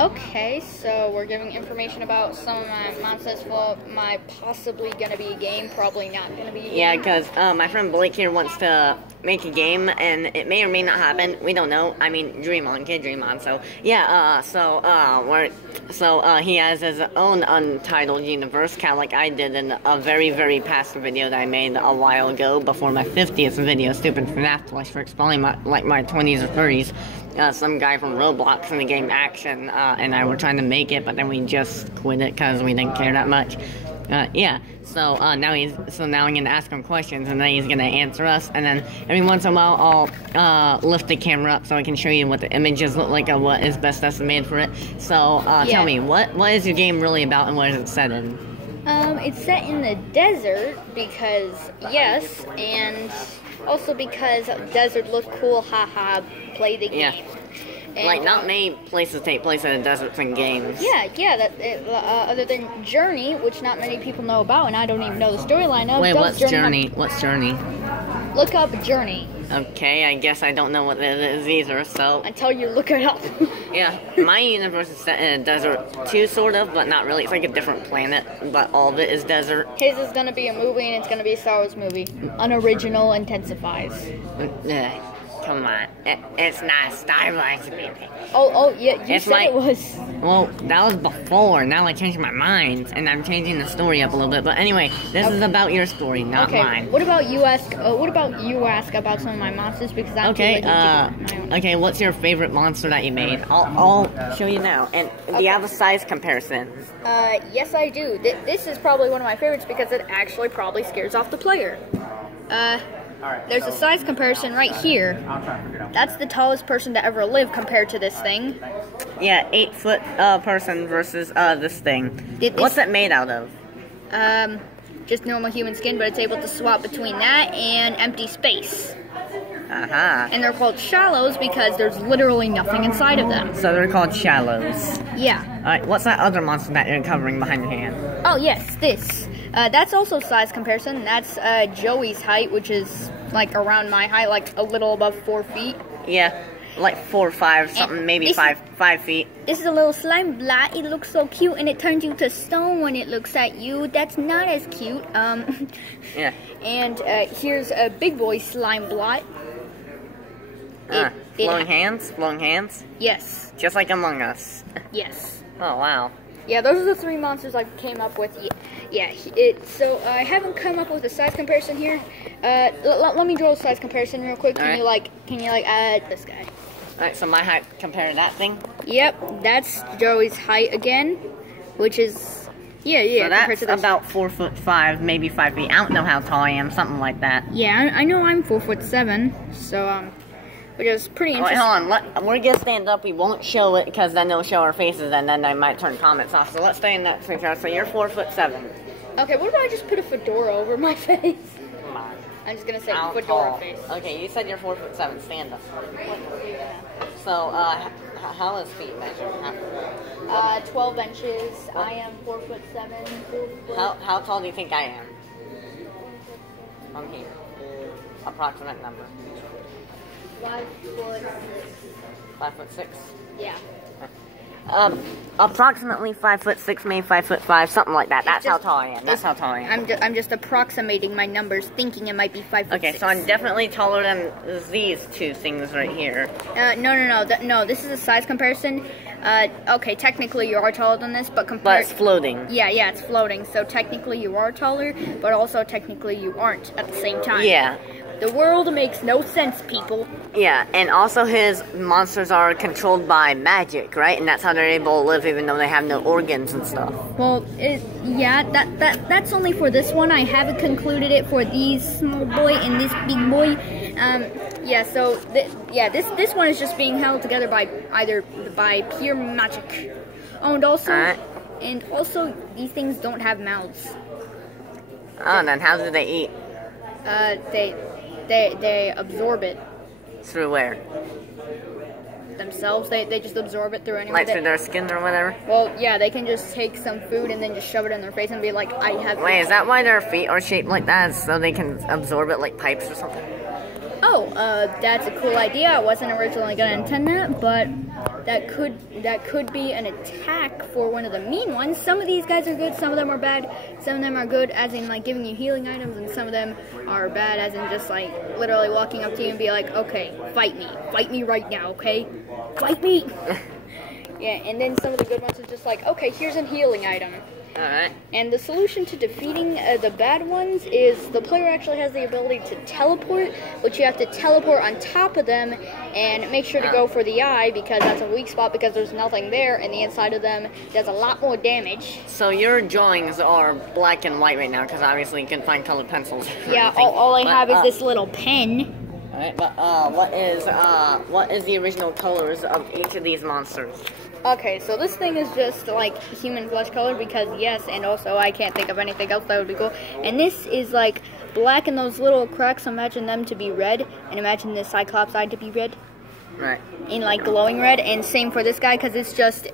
Okay, so we're giving information about some of my monsters for my possibly gonna be a game, probably not gonna be a game. Yeah, because my friend Blake here wants to make a game, and it may or may not happen. We don't know. I mean, dream on, kid, dream on. So yeah, he has his own untitled universe, kind of like I did in a very, very past video that I made a while ago before my 50th video. Stupid FNAF plush for explaining my 20s or 30s. Some guy from Roblox in the game Action and I were trying to make it, but then we just quit it because we didn't care that much. Yeah, so now I'm gonna ask him questions, and then he's gonna answer us, and then every once in a while I'll lift the camera up so I can show you what the images look like and what is best estimated for it. So tell me, what is your game really about, and what is it set in? It's set in the desert because yes, and also because desert look cool, haha, play the game. Yeah. And, like, not many places take place in the deserts in games. Yeah, other than Journey, which not many people know about, and I don't even know the storyline of. Wait, what's Journey? What's Journey? Look up Journey. Okay, I guess I don't know what it is either, so... Until you look it up. Yeah, my universe is set in a desert too, sort of, but not really. It's like a different planet, but all of it is desert. His is gonna be a movie, and it's gonna be a Star Wars movie. Unoriginal intensifies. Come on, it's not Star Wars movie. Oh, yeah, you said it was. Well, that was before. Now I changed my mind, and I'm changing the story up a little bit. But anyway, this is about your story, not mine. What about you ask? What about you ask about some of my monsters, because I'm okay. What's your favorite monster that you made? I'll show you now. And do you have a size comparison? Yes, I do. This is probably one of my favorites because it actually probably scares off the player. There's a size comparison right here. That's the tallest person to ever live compared to this thing. Yeah, 8-foot person versus this thing. What's it made out of? Just normal human skin, but it's able to swap between that and empty space. And they're called shallows because there's literally nothing inside of them. So they're called shallows. Yeah. Alright, what's that other monster that you're covering behind your hand? Oh, yes, this. That's also size comparison. That's Joey's height, which is like around my height, like a little above 4 feet. Yeah, like 4 or 5, something, and maybe 5 feet. This is a little slime blot. It looks so cute, and it turns you to stone when it looks at you. That's not as cute. Yeah. And here's a big boy slime blot. Flowing hands? Flowing hands? Yes. Just like Among Us. Yes. Oh, wow. Yeah, those are the 3 monsters I came up with. Yeah, so I haven't come up with a size comparison here. Let me draw a size comparison real quick. Can you add this guy? Alright, so my height compared to that thing? Yep, that's Joey's height again, which is, yeah. So that's about 4'5", maybe 5 feet. I don't know how tall I am, something like that. Yeah, I know I'm 4'7", so, which is pretty interesting. Wait, hold on, we're gonna stand up. We won't show it because then they'll show our faces and then they might turn comments off. So let's stay in that picture. So you're 4'7". Okay, what if I just put a fedora over my face? Come on. I'm just gonna say fedora face. Okay, you said you're 4'7". Stand up. So, how is feet measured? 12 inches. What? I am 4'7". How tall do you think I am? From here. Approximate number. 5'6". 5'6"? Yeah. Approximately 5'6", maybe 5'5", something like that. That's how tall I am. That's how tall I am. I'm just approximating my numbers, thinking it might be 5'6". Okay, so I'm definitely taller than these 2 things right here. No. This is a size comparison. Okay, technically you are taller than this, but But it's floating. Yeah, it's floating. So technically you are taller, but also technically you aren't at the same time. Yeah. The world makes no sense, people. Yeah, and also his monsters are controlled by magic, right? And that's how they're able to live even though they have no organs and stuff. Well, that's only for this one. I haven't concluded it for these small boy and this big boy. This one is just being held together by pure magic. Oh, and also these things don't have mouths. Oh, then how do they eat? They absorb it. Through where? Themselves. They just absorb it through anything. Like through their skin or whatever? Well, yeah, they can just take some food and then just shove it in their face and be like, I have... Wait, is that why their feet are shaped like that? So they can absorb it like pipes or something? Oh, that's a cool idea. I wasn't originally going to intend that, but that could be an attack for one of the mean ones. Some of these guys are good, some of them are bad. Some of them are good as in like giving you healing items, and some of them are bad as in just like literally walking up to you and be like, okay, fight me right now, okay, fight me. Yeah, and then some of the good ones are just like, okay, here's a healing item. Alright. And the solution to defeating the bad ones is the player actually has the ability to teleport, but you have to teleport on top of them and make sure to go for the eye because that's a weak spot because there's nothing there, and the inside of them does a lot more damage. So your drawings are black and white right now because obviously you can find colored pencils. Yeah, all I have is this little pen. Alright, but what is the original colors of each of these monsters? Okay, so this thing is just like human flesh color because yes, and also I can't think of anything else that would be cool. And this is like black, and those little cracks, imagine them to be red, and imagine the Cyclops eye to be red. Right. In like glowing red, and same for this guy because it's just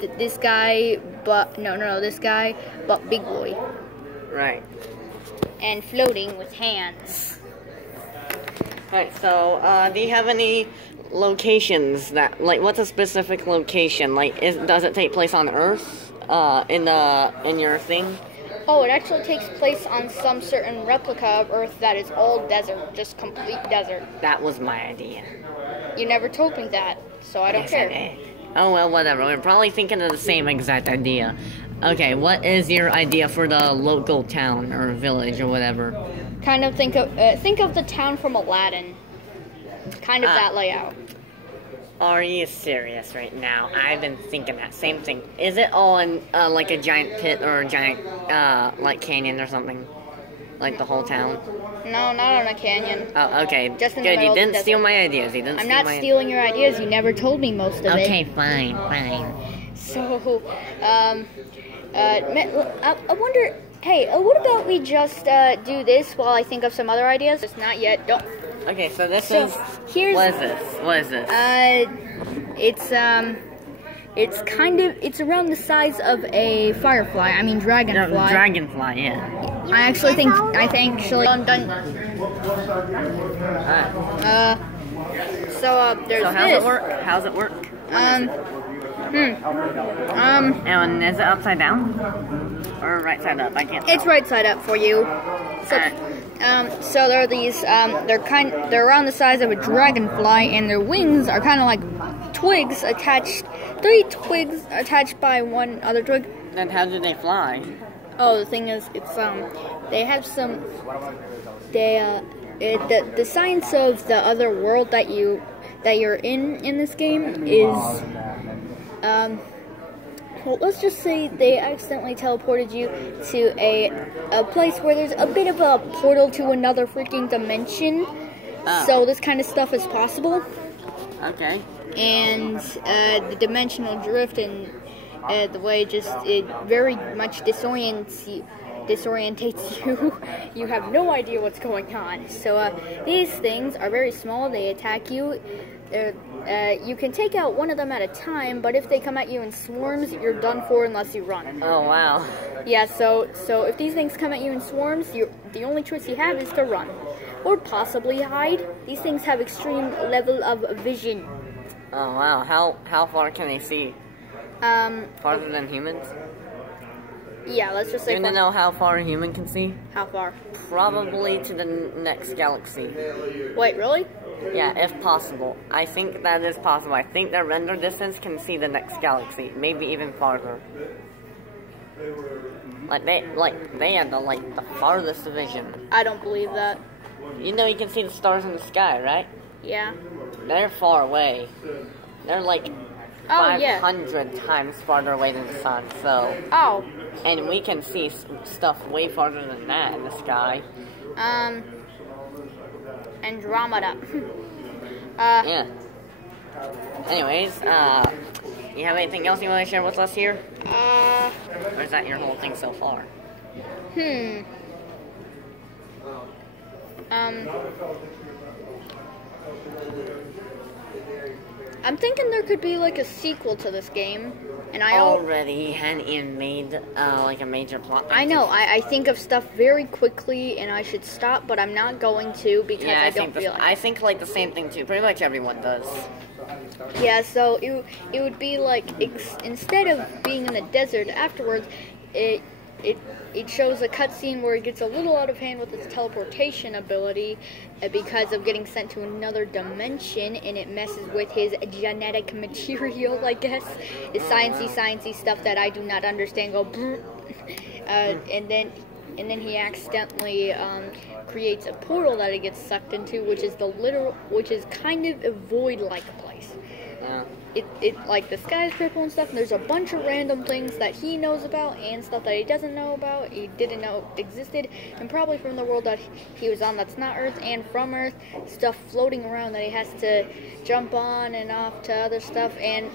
this guy, but no, this guy, but big boy. Right. And floating with hands. Alright, so do you have any locations that, like, what's a specific location? Like, does it take place on Earth? In your thing? Oh, it actually takes place on some certain replica of Earth that is all desert, just complete desert. That was my idea. You never told me that, so I don't care. Oh well, whatever. We're probably thinking of the same exact idea. Okay, what is your idea for the local town or village or whatever? Kind of think of the town from Aladdin. Kind of that layout. Are you serious right now? I've been thinking that same thing. Is it all in like a giant pit or a giant like canyon or something? Like the whole town? No, not on a canyon. Oh, okay. Just in the good. middle You of the didn't steal my ideas. You didn't. I'm not stealing your ideas. You never told me most of it. Okay, fine. So, I wonder. Hey, what about we just do this while I think of some other ideas? It's not yet. Don't. Okay, so this So, is. here's. What is this? What is this? It's around the size of a firefly. I mean, dragonfly. No, dragonfly, yeah. I actually think done. There's So how's this. it work? How's it work? And is it upside down? Or right side up? I can't tell. It's right side up for you. So there are these. They're around the size of a dragonfly, and their wings are kind of like twigs attached. 3 twigs attached by one other twig. Then how do they fly? Oh, the thing is, it's they have some. The science of the other world that you're in this game is. Well, let's just say they accidentally teleported you to a place where there's a bit of a portal to another freaking dimension. Oh. So this kind of stuff is possible. Okay. And the dimensional drift and the way it very much disorientates you. You have no idea what's going on. So these things are very small. They attack you. You can take out one of them at a time, but if they come at you in swarms, you're done for unless you run. Oh, wow. Yeah, so if these things come at you in swarms, the only choice you have is to run. Or possibly hide. These things have extreme level of vision. Oh, wow. How far can they see? Farther than humans? Yeah, let's just say. Do you know how far a human can see? How far? Probably to the next galaxy. Wait, really? Yeah, if possible. I think that is possible. I think their render distance can see the next galaxy, maybe even farther. They have the farthest vision. I don't believe that. You know you can see the stars in the sky, right? Yeah. They're far away. They're like 500 times farther away than the sun, so... Oh. And we can see stuff way farther than that in the sky. Andromeda. Yeah. Anyways, you have anything else you want to share with us here? Or is that your whole thing so far? I'm thinking there could be like a sequel to this game, and I already hadn't even made like a major plot. I know. I think of stuff very quickly, and I should stop, but I'm not going to because I don't feel like. I think like the same thing too. Pretty much everyone does. Yeah, so it would be like, instead of being in the desert afterwards, it shows a cutscene where it gets a little out of hand with its teleportation ability because of getting sent to another dimension, and it messes with his genetic material, I guess. It's sciencey stuff that I do not understand. And then he accidentally creates a portal that he gets sucked into, which is kind of a void-like place. It like the sky is purple and stuff, and there's a bunch of random things that he knows about and stuff that he doesn't know about, he didn't know existed, and probably from the world that he was on that's not Earth, and from Earth, stuff floating around that he has to jump on and off to other stuff, and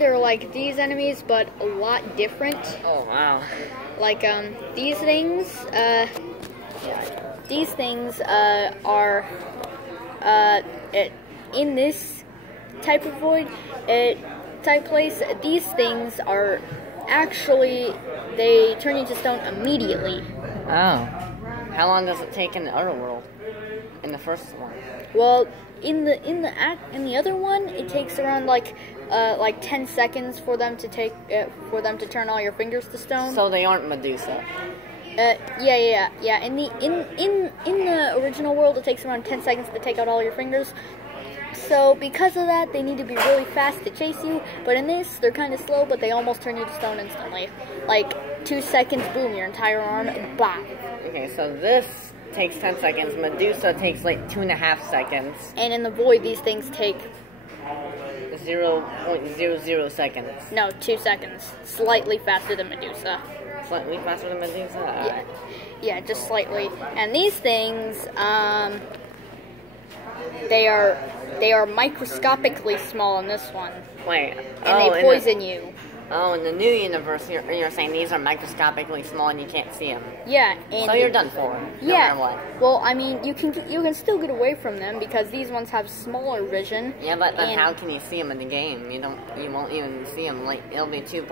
they're like these enemies, but a lot different. Oh wow! Like these things are in this type of void type place. These things are actually, they turn into stone immediately. Oh, how long does it take in the other world? In the first one? Well, in the other one, it takes around like 10 seconds for them to turn all your fingers to stone. So they aren't Medusa. Yeah. In the original world, it takes around 10 seconds to take out all your fingers. So because of that, they need to be really fast to chase you. But in this, they're kind of slow, but they almost turn you to stone instantly. Like 2 seconds, boom, your entire arm, bah. Okay, so this takes 10 seconds. Medusa takes like 2.5 seconds. And in the void, these things take 0.00 seconds. No, 2 seconds. Slightly faster than Medusa. Slightly faster than Medusa? Yeah, just slightly. And these things, they are microscopically small in this one. Wait. And they poison you. Oh, in the new universe, you're saying these are microscopically small and you can't see them. Yeah. And so you're done for. No matter what. Well, I mean, you can still get away from them because these ones have smaller vision. Yeah, but then how can you see them in the game? You won't even see them. Like, it'll be too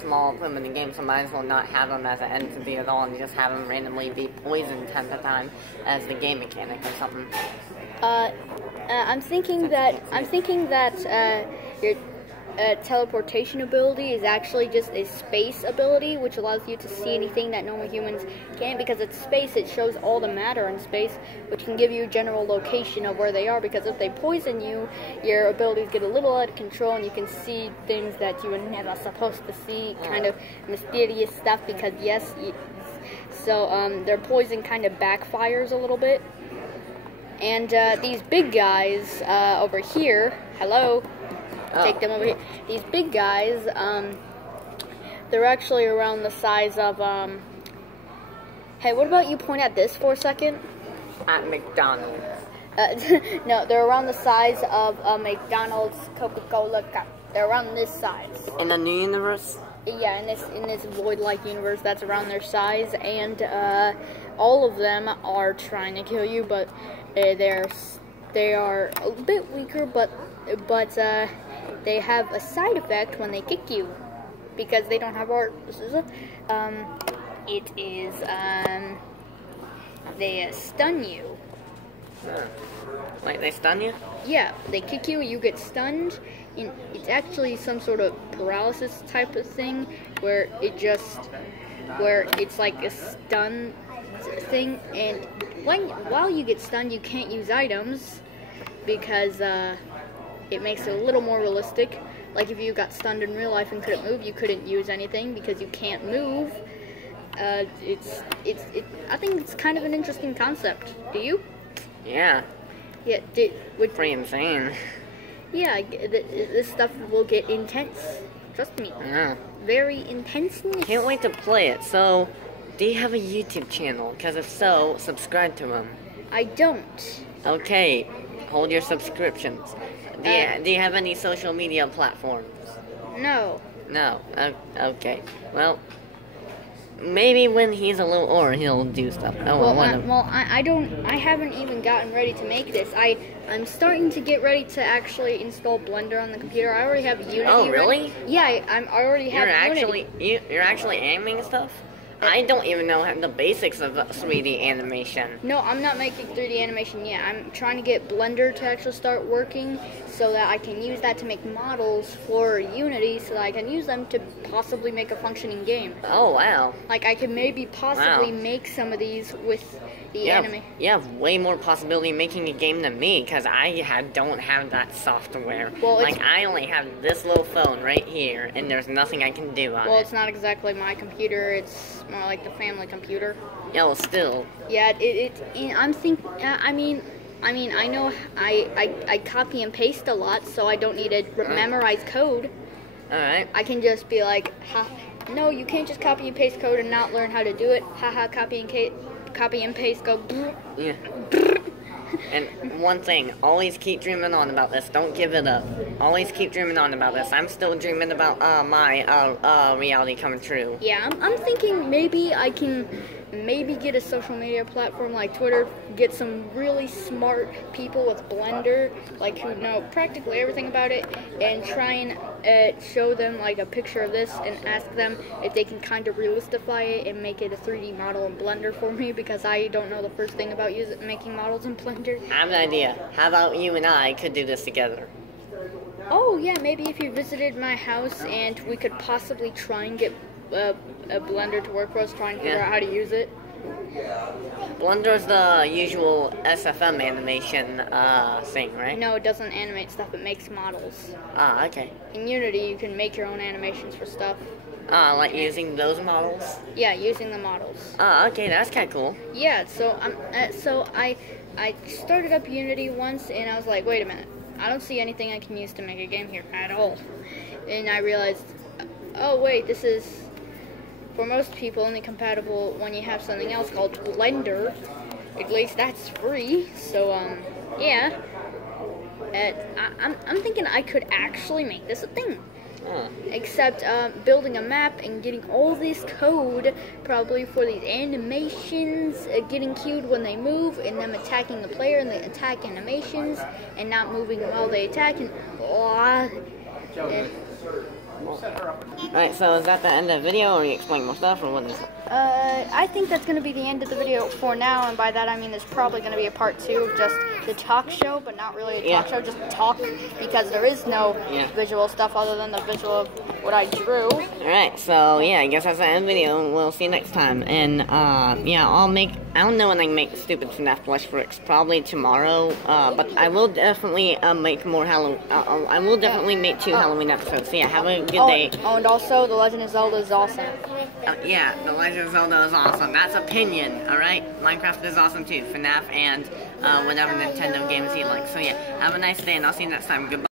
small to put them in the game, so might as well not have them as an entity at all and just have them randomly be poisoned 10th of the time as the game mechanic or something. I'm thinking that your teleportation ability is actually just a space ability, which allows you to see anything that normal humans can't. Because it's space, it shows all the matter in space, which can give you a general location of where they are. Because if they poison you, your abilities get a little out of control, and you can see things that you were never supposed to see, kind of mysterious stuff. Because their poison kind of backfires a little bit. And these big guys over here, hello. Take them over here. These big guys, they're actually around the size of, hey, what about you point at this for a second? At McDonald's. No, they're around the size of a McDonald's Coca-Cola cup. They're around this size. In the new universe? Yeah, in this void-like universe, that's around their size, and all of them are trying to kill you, but they are a bit weaker, but they have a side effect when they kick you, because they don't have heart. They stun you. Wait, they stun you? Yeah, they kick you, you get stunned. It's actually some sort of paralysis type of thing, where it's like a stun thing, and while you get stunned, you can't use items, because it makes it a little more realistic. Like if you got stunned in real life and couldn't move, you couldn't use anything because you can't move. I think it's kind of an interesting concept. Do you? Yeah. Yeah. Pretty insane. Yeah, this stuff will get intense. Trust me. Yeah. Very intense. Can't wait to play it. So, do you have a YouTube channel? Because if so, subscribe to him. I don't. Okay. Hold your subscriptions. Do you have any social media platforms? No. No. Okay. Well, maybe when he's a little older, he'll do stuff. I haven't even gotten ready to make this. I'm starting to get ready to actually install Blender on the computer. I already have Unity. Oh, really? Yeah, I already have Unity. You're actually aiming stuff? I don't even know the basics of 3D animation. No, I'm not making 3D animation yet. I'm trying to get Blender to actually start working so that I can use that to make models for Unity so that I can use them to possibly make a functioning game. Oh, wow. Like, I could maybe possibly make some of these with the anime. You have way more possibility of making a game than me, because I don't have that software. Well, like, I only have this little phone right here, and there's nothing I can do on it. Well, it's not exactly my computer. It's more like the family computer. Yeah, well, still. Yeah, I'm thinking. I mean, I know I copy and paste a lot, so I don't need to memorize code. All right. I can just be like, no, you can't just copy and paste code and not learn how to do it. Haha, copy and paste, go. Yeah. And one thing, always keep dreaming on about this. Don't give it up. Always keep dreaming on about this. I'm still dreaming about my reality coming true. Yeah, I'm thinking maybe I can get a social media platform like Twitter, get some really smart people with Blender, like who know practically everything about it, and try and show them like a picture of this and ask them if they can kind of realistify it and make it a 3D model in Blender for me, because I don't know the first thing about making models in Blender. I have an idea. How about you and I could do this together? Oh yeah, maybe if you visited my house and we could possibly try and get a Blender to work for us, try and figure out how to use it. Blender's the usual SFM animation thing, right? No, it doesn't animate stuff, it makes models. Ah, okay. In Unity, you can make your own animations for stuff. Like using those models? Yeah, using the models. Ah, okay, that's kind of cool. Yeah, so I started up Unity once, and I was like, wait a minute, I don't see anything I can use to make a game here at all. And I realized, oh wait, this is, for most people, only compatible when you have something else called Blender. At least that's free. So, yeah. I'm thinking I could actually make this a thing. Except building a map and getting all this code probably for these animations, getting cued when they move, and them attacking the player and the attack animations, and not moving while they attack, and Alright, so is that the end of the video, or are you explaining more stuff, or what is it? I think that's going to be the end of the video for now, and by that I mean there's probably going to be a part 2 of just the talk show, but not really a talk show, just talk, because there is no visual stuff other than the visual of what I drew. Alright, so yeah, I guess that's the end of the video, and we'll see you next time. And yeah, I don't know when I can make stupid FNAF plush bricks, probably tomorrow, but I will definitely make more I will definitely make 2 Halloween episodes, so yeah, have a good day. Oh, and also, The Legend of Zelda is awesome. Yeah, The Legend of Zelda is awesome. That's opinion, alright? Minecraft is awesome too. FNAF and whatever Nintendo games you like. So yeah, have a nice day, and I'll see you next time. Goodbye.